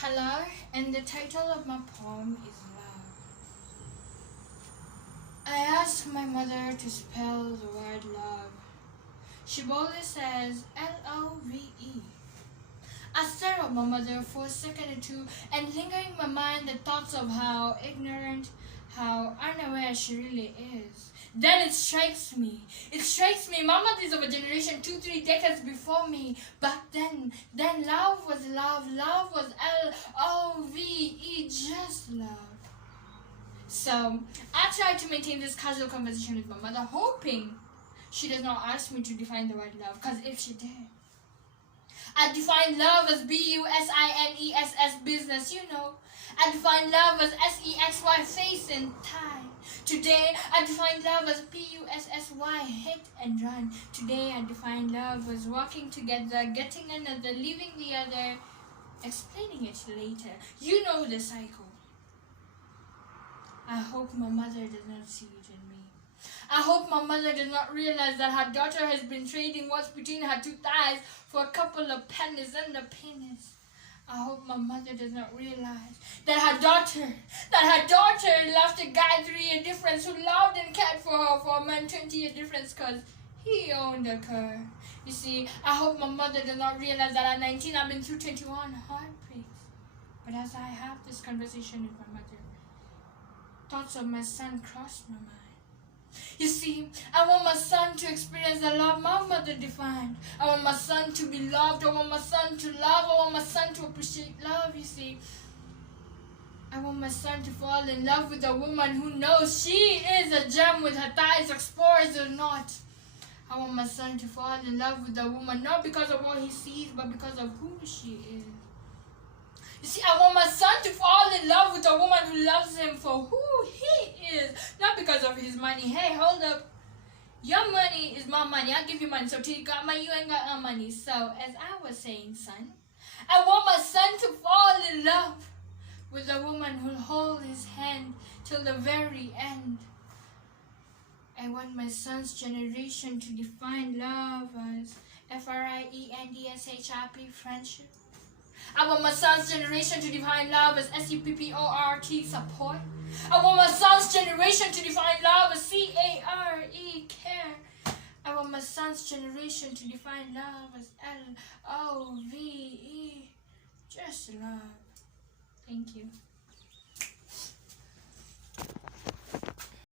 Hello, and the title of my poem is Love. I asked my mother to spell the word love. She boldly says Love. I stare at my mother for a second or two and linger in my mind the thoughts of how ignorant, how unaware she really is. Then it strikes me. My mother is of a generation 2-3 decades before me. Back then love was love. Love was Love, just love. So I try to maintain this casual conversation with my mother, hoping she does not ask me to define the word love, because if she did, I define love as business, business, you know. I define love as sexy, face and tie. Today, I define love as pussy, hit and run. Today, I define love as walking together, getting another, leaving the other, explaining it later. You know the cycle. I hope my mother does not see it in me. I hope my mother does not realize that her daughter has been trading what's between her two thighs for a couple of pennies and a penis. I hope my mother does not realize that her daughter left a guy 3 year difference who loved and cared for her for a man 20 year difference because he owned a car. You see, I hope my mother does not realize that at 19 I've been through 21 heartbreaks. But as I have this conversation with my mother, thoughts of my son crossed my mind. You see, I want my son to experience the love my mother defined. I want my son to be loved. I want my son to love. I want my son to appreciate love, you see. I want my son to fall in love with a woman who knows she is a gem with her thighs exposed or not. I want my son to fall in love with a woman not because of what he sees, but because of who she is. You see, I want my son to fall in love with a woman who loves him for who he is, not because of his money. Hey, hold up. Your money is my money. I'll give you money. So till you got money, you ain't got no money. So, as I was saying, son, I want my son to fall in love with a woman who'll hold his hand till the very end. I want my son's generation to define love as FRIENDSHIP, friendship. I want my son's generation to define love as SUPPORT, support. I want my son's generation to define love as CARE, care. I want my son's generation to define love as LOVE, just love. Thank you.